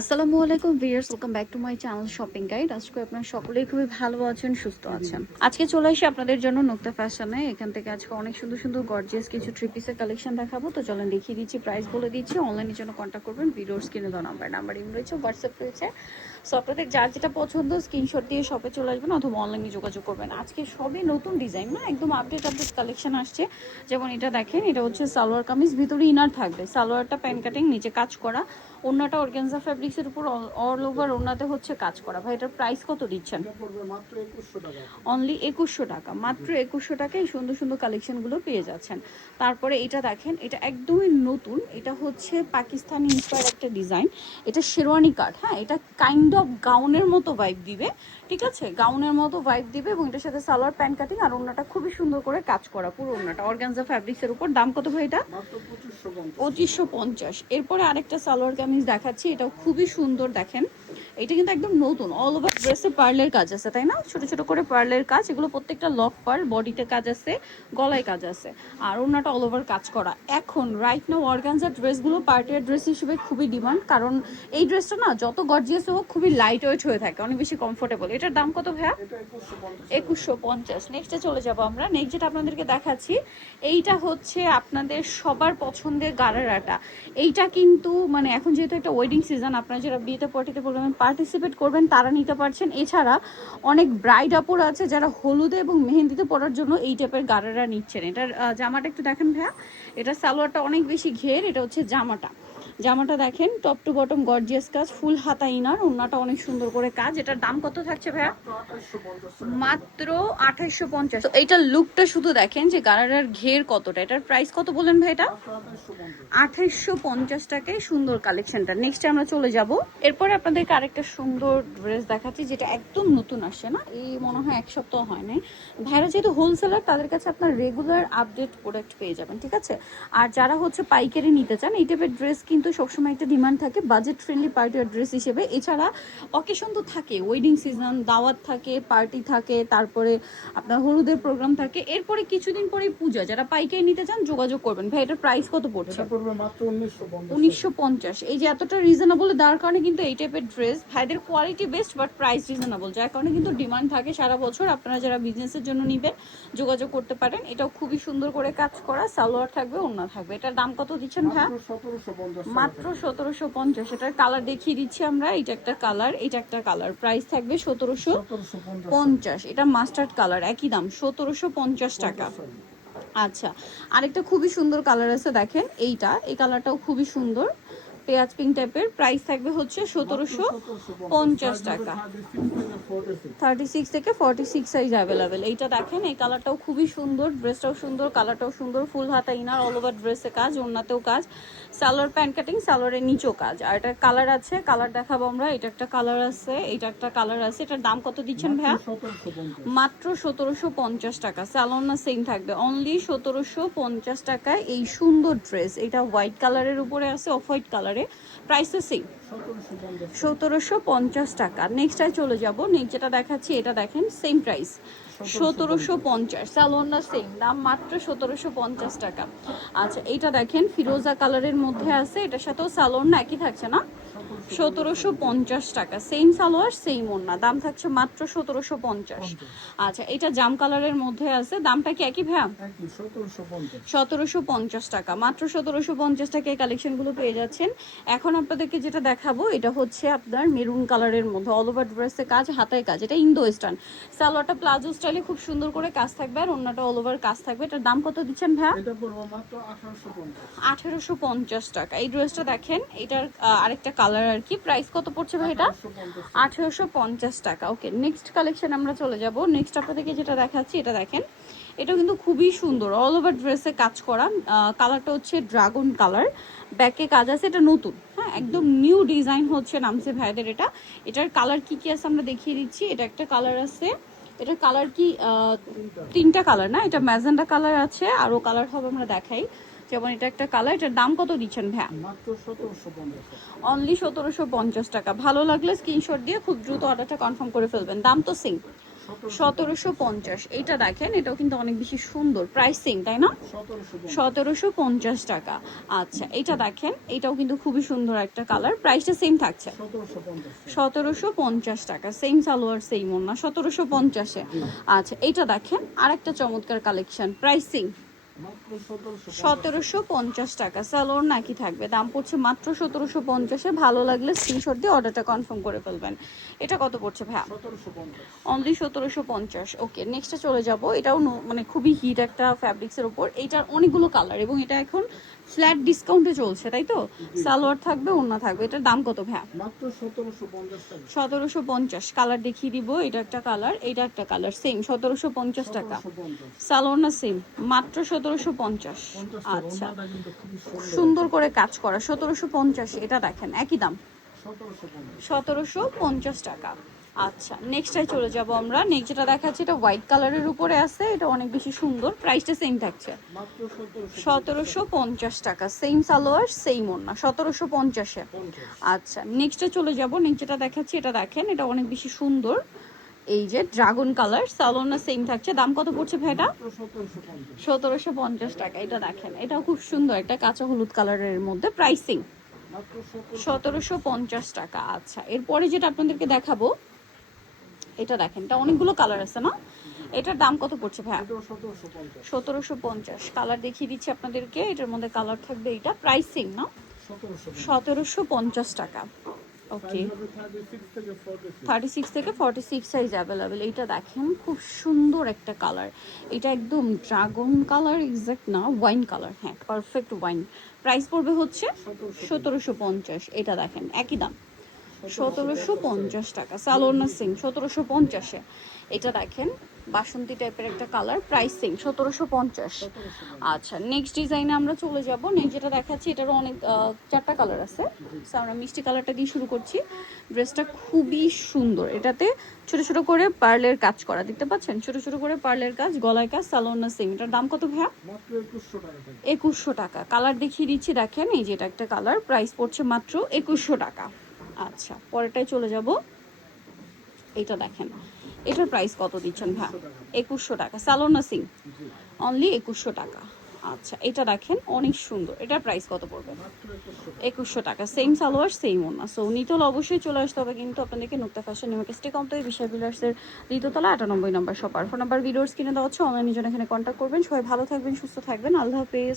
আসসালামু আলাইকুম viewers, welcome back to my channel shopping guide. আজকে আপনারা সকলেই খুবই ভালো আছেন, সুস্থ আছেন। আজকে চলে আসি আপনাদের জন্য নুক্তা ফ্যাশনে। এখান থেকে আজকে অনেক সুন্দর সুন্দর গর্জিয়াস কিছু থ্রি পিসের কালেকশন দেখাবো। তো চলেন দেখিয়ে দিচ্ছি, প্রাইস বলে দিচ্ছি। অনলাইনের জন্য কন্ট্যাক্ট করবেন, ভিডিওর স্ক্রিনে দেওয়া নাম্বার ইম রয়েছে, হোয়াটসঅ্যাপ রয়েছে। সো আপনাদের যার যেটা পছন্দ স্ক্রিনশট দিয়ে শপে চলে আসবেন অথবা অনলাইনে যোগাযোগ করবেন। আজকে সবই নতুন ডিজাইন, না একদম আপডেট কালেকশন আসছে। যেমন এটা দেখেন, এটা হচ্ছে সালোয়ার কামিজ, ভিতরে ইনার থাকবে। সালোয়ারটা প্যান কাটিং, নিচে কাজ করা, ওড়নাটা অর্গানজা ফ্যাব্রিক্সের উপর অল ওভার ওড়নাতে হচ্ছে কাজ করা। ভাই এটার প্রাইস কত দিচ্ছেন? অনলি 2100 টাকা। মাত্র 2100 টাকায় এই সুন্দর সুন্দর কালেকশনগুলো পেয়ে যাচ্ছেন। তারপরে এটা দেখেন, এটা একদমই নতুন। এটা হচ্ছে পাকিস্তানি ইন্সপায়ার একটা ডিজাইন। এটা শেরওয়ানি কাট, হ্যাঁ এটা কাইন্ড অফ গাউনের মতো ভাইব দিবে, ঠিক আছে, গাউনের মতো ভাইব দিবে। এবং এটার সাথে সালোয়ার প্যান্ট কাটিং আর ওড়নাটা খুবই সুন্দর করে কাজ করা, পুরো ওড়নাটা অর্গানজা ফ্যাব্রিক্সের উপর। দাম কত ভাই এটা? 2550। এরপরে আরেকটা সালোয়ার কামিজ দেখাচ্ছি, এটাও খুবই সুন্দর। দেখেন এটা কিন্তু একদম নতুন, অল ওভার ড্রেসে পার্লের কাজ আছে, তাই না? ছোট ছোট করে পার্লের কাজ, এগুলো প্রত্যেকটা লক পার্ল, বডিতে কাজ আছে, গলায় কাজ আছে, আর ওড়নাটা অল ওভার কাজ করা। এখন রাইট নাও অর্গানজা ড্রেসগুলো পার্টির ড্রেস হিসেবে খুবই ডিমান্ড, কারণ এই ড্রেসটা না যত গর্জিয়াস হোক খুবই লাইট ওয়েট হয়ে থাকে, অনেক বেশি কমফোর্টেবল। এটার দাম কত ভাইয়া? 2150। নেক্সটে চলে যাবো আমরা। নেক্সট যেটা আপনাদেরকে দেখাচ্ছি, এইটা হচ্ছে আপনাদের সবার পছন্দের গারারাটা। এইটা কিন্তু মানে এখন যেহেতু একটা ওয়েডিং সিজন, আপনারা যারা বিয়েতে পার্টিতে প্রোগ্রামে পার্টিসিপেট করবেন তারা নিতে পারছেন। এছাড়া অনেক ব্রাইড আপুর আছে যারা হলুদে এবং মেহেন্দিতে পরার জন্য এই টাইপের গারারা নিচ্ছেন। এটার জামাটা একটু দেখেন ভাইয়া, এটা সালোয়ারটা অনেক বেশি ঘের, এটা হচ্ছে জামাটা দেখেন, টপ টু বটম গর্জিয়াস কাজ, ফুল হাতা ইনার, ওড়নাটা অনেক সুন্দর করে কাজ। এটার দাম কত থাকছে ভাইয়া? মাত্র 2850। তো এইটার লুকটা শুধু দেখেন যে গারারার ঘের কতটা। এটার প্রাইস কত বলেন ভাই? এটা 2850 টাকায় সুন্দর কালেকশনটা। নেক্সট আমরা চলে যাব। এরপরে আপনাদেরকে আরেকটা সুন্দর ড্রেস দেখাচ্ছি, যেটা একদম নতুন আসছে, না এই মনে হয় এক সপ্তাহ হয় নাই। ভাইরা যেহেতু হোলসেলার, তাদের কাছে আপনার রেগুলার আপডেট প্রোডাক্ট পেয়ে যাবেন, ঠিক আছে। আর যারা হচ্ছে পাইকারি নিতে চান, এই টাইপের ড্রেস কিন্তু সবসময় একটা ডিমান্ড থাকে বাজেট ফ্রেন্ডলি পার্টি ড্রেস হিসেবে। এছাড়া অকেশন তো থাকে, ওয়েডিং সিজন, দাওয়াত থাকে, পার্টি থাকে, তারপরে আপনার হলুদের প্রোগ্রাম থাকে, এরপরে কিছুদিন পরেই পূজা। যারা পাইকারি নিতে চান যোগাযোগ করবেন। ভাই এটার প্রাইস কত পড়ছে? মাত্র 1950। এই যে এতটা রিজনেবল দেওয়ার কারণে কিন্তু এই টাইপের ড্রেস ভাইদের quality best, but price reasonable, যার কারণে কিন্তু ডিমান্ড থাকে সারা বছর। আপনারা যারা বিজনেসের জন্য নিবেন যোগাযোগ করতে পারেন। এটাও খুবই সুন্দর করে কাজ করা, সালোয়ার থাকবে, ওড়না থাকবে। এটার দাম কত দিচ্ছেন ভাই? মাত্র 1750। এটার কালার দেখিয়ে দিচ্ছি আমরা। এটা একটা কালার, এটা একটা কালার, প্রাইস থাকবে 1750। এটা মাস্টার্ড কালার, একই দাম 1750 টাকা। আচ্ছা, আরেকটা খুবই সুন্দর কালার আছে, দেখেন এইটা, এই কালারটাও খুবই সুন্দর, পেঁয়াজ পিঙ্ক টাইপের। প্রাইস থাকবে হচ্ছে 1750 টাকা। 36 থেকে 46 সাইজ অ্যাভেলেবেল। এইটা দেখেন, এই কালারটাও খুবই সুন্দর, ড্রেসটাও সুন্দর, কালারটাও সুন্দর, ফুল হাতা ইনার, অল ওভার ড্রেসে কাজ, ওড়নাতেও কাজ, সালোয়ার প্যান্ট কাটিং, সালোয়ারের নিচেও কাজ। আর এটার কালার আছে, কালার দেখাবো আমরা। এটা একটা কালার আছে, এটা একটা কালার আছে। এটার দাম কত দিচ্ছেন ভাইয়া? মাত্র 1750 টাকা। সালোনা সেম থাকবে, অনলি 1750 টাকায় এই সুন্দর ড্রেস। এটা হোয়াইট কালারের উপরে আছে, অফ হোয়াইট কালারে, প্রাইস তো সেম, 1750 টাকা। নেক্সটটায় চলে যাব। নেক্সট যেটা দেখাচ্ছি, এটা দেখেন সেম প্রাইস 1750। সালোনা সেম দাম, মাত্র 1750 টাকা। আচ্ছা, এইটা দেখেন ফিরোজা কালারের মধ্যে আছে, এটার সাথেও সালোনা একই থাকছে না, 1750 টাকা। সেম সালোয়ার সেম ওড়না, দাম থাকছে মাত্র 1750। আচ্ছা, এটা জাম কালারের মধ্যে আছে, দামটা কি একই ভাইয়া? 1750 টাকা, মাত্র 1750 টাকায় কালেকশনগুলো পেয়ে যাচ্ছেন। এখন আপনাদেরকে যেটা দেখাবো, এটা হচ্ছে আপনার মেরুন কালারের মধ্যে, অল ওভার ড্রেসে কাজ, হাতায় কাজ, এটা ইন্দো ওয়েস্টার্ন। সালোয়ারটা প্লাজো স্টাইলে খুব সুন্দর করে কাজ থাকবে, আর ওড়নাটা অল ওভার কাজ থাকবে। এটার দাম কত দিচ্ছেন ভাইয়া? 1850 টাকা। এই ড্রেসটা দেখেন, এটার আরেকটা কালার আর কি। প্রাইস কত পড়ছে ভাই এটা? 1850 টাকা। ওকে, নেক্সট কালেকশন আমরা চলে যাব। নেক্সট আপনাদেরকে যেটা দেখাচ্ছি, এটা দেখেন, এটা কিন্তু খুবই সুন্দর, অল ওভার ড্রেসে কাজ করা। কালারটা হচ্ছে ড্রাগন কালার, ব্যাকে কাজ আছে, এটা নতুন, হ্যাঁ একদম নিউ ডিজাইন হচ্ছে নামছে ভাইদের। এটার কালার কি কি আছে আমরা দেখিয়ে দিচ্ছি। এটা একটা কালার আছে, এটার কালার কি তিনটা কালার, না এটা ম্যাজেন্ডা কালার আছে, আরও কালার হবে আমরা দেখাই। যেমন এটা একটা কালার। এটার দাম কত দিচ্ছেন ভাইয়া? অনলি 1750 টাকা। ভালো লাগলে স্ক্রিনশট দিয়ে খুব দ্রুত অর্ডারটা কনফার্ম করে ফেলবেন। দাম তো সেম, 1750। এটা দেখেন, এটাও কিন্তু অনেক বেশি সুন্দর, প্রাইসিং তাই না? 1750 টাকা। আচ্ছা, এটা দেখেন, এটাও কিন্তু খুবই সুন্দর একটা কালার, প্রাইসটা সেম থাকছে 1750 টাকা, সেম সালোয়ার সেম ওড়না, 1750-এ। আচ্ছা, এটা দেখেন আরেকটা চমৎকার কালেকশন, প্রাইসিং 1750 টাকা, সালোয়ার নাকি থাকবে, দাম পড়ছে মাত্র 1750-এ। ভালো লাগলে স্ক্রিনশট দিয়ে অর্ডারটা কনফার্ম করে ফেলবেন। এটা কত পড়ছে ভাইয়া? অনলি 1750। ওকে, নেক্সটে চলে যাব। এটাও মানে খুবই হিট একটা ফ্যাব্রিক্সের উপর, এইটার অনেকগুলো কালার এবং এটা এখন ফ্ল্যাট ডিসকাউন্টে চলছে, তাই তো? সালোয়ার থাকবে, ওড়না থাকবে। এটার দাম কত ভাইয়া? মাত্র 1750 টাকা। 1750। কালার দেখিয়ে দিব, এটা একটা কালার, এটা একটা কালার, সেম 1750 টাকা। 1750 সালোয়ার না সেম, মাত্র 1750। 50 আচ্ছা, ওড়নাটা কিন্তু খুবই সুন্দর করে কাজ করা, 1750। এটা দেখেন একই দাম, 1750 1750 টাকা। আচ্ছা, নেক্সটে চলে যাব আমরা। নেক্সট যেটা দেখাচ্ছি, এটা হোয়াইট কালারের উপরে আছে, এটা অনেক বেশি সুন্দর, প্রাইসটা সেম থাকছে মাত্র 1750 টাকা, সেম সালোয়ার সেম ওড়না, 1750-এ। 50 আচ্ছা, নেক্সটে চলে যাব। নেক্সট যেটা দেখাচ্ছি, এটা দেখেন, এটা অনেক বেশি সুন্দর, এই যে ড্রাগন কালার, সালোয়ার না সেম থাকছে। দাম কত পড়ছে ভাই এটা? 1750 1750 টাকা। এটা দেখেন, এটাও খুব সুন্দর, একটা কাঁচা হলুদ কালারের মধ্যে, প্রাইসিং মাত্র 1750 টাকা। আচ্ছা, এরপরে যেটা আপনাদেরকে দেখাবো, এটা দেখেন, এটা অনেকগুলো কালার আছে না? এটার দাম কত পড়ছে ভাই? 1750 1750। কালার দেখিয়ে দিচ্ছি আপনাদেরকে, এটার মধ্যে কালার থাকবে, এটা প্রাইসিং না 1750 1750 টাকা। ওকে, সাইজ হবে 36 থেকে 46 36 থেকে 46 সাইজ অ্যাভেলেবেল। এইটা দেখেন, খুব সুন্দর একটা কালার, এটা একদম ড্রাগন কালার, এক্সাক্ট না, ওয়াইন কালার, হ্যাঁ পারফেক্ট ওয়াইন। প্রাইস পড়বে হচ্ছে 1750। এটা দেখেন একই দাম 1750 টাকা, সালোনা সিং 1750-এ। এটা দেখেন বাসন্তী টাইপের একটা কালার, প্রাইসিং 1750। আচ্ছা, নেক্সট ডিজাইনে আমরা চলে যাব। নেক্সট যেটা দেখাচ্ছি, এটারও অনেক 4টা কালার আছে। সো আমরা মিষ্টি কালারটা দিয়ে শুরু করছি। ড্রেসটা খুবই সুন্দর, এটাতে ছোট ছোট করে পার্লের কাজ করা, দেখতে পাচ্ছেন, ছোট ছোট করে পার্লের কাজ, গলায় কাজ, সালোনা সিং। এটার দাম কত ভাইয়া? মাত্র 2100 টাকা থেকে 2100 টাকা। কালার দেখিয়ে দিচ্ছি, দেখেন এই যে এটা একটা কালার, প্রাইস পড়ছে মাত্র 2100 টাকা। আচ্ছা, পরেরটায় চলে যাব। এটা দেখেন, এটার প্রাইস কত দিচ্ছেন ভাই? 2100 টাকা, সালোনা সিং, জি অনলি 2100 টাকা। আচ্ছা, এটা দেখেন অনেক সুন্দর, এটার প্রাইস কত পড়বে? মাত্র 2100 2100 টাকা, সেম সালোয়ার সেম ওড়না। সো নিতে হলে অবশ্যই চলে আসতে হবে কিন্তু আপনাদেরকে নুক্তা ফ্যাশন নিউমার্কেটে কমপ্লিট বিশাল বিলার্সের দ্বিতীয়তলা 98 নম্বর শপ। আর ফোন নাম্বার ভিডিওস কিনে দেওয়া হচ্ছে, অনলাইনে জন্য এখানে কন্ট্যাক্ট করবেন। সবাই ভালো থাকবেন, সুস্থ থাকবেন, আল্লাহ হাফেজ।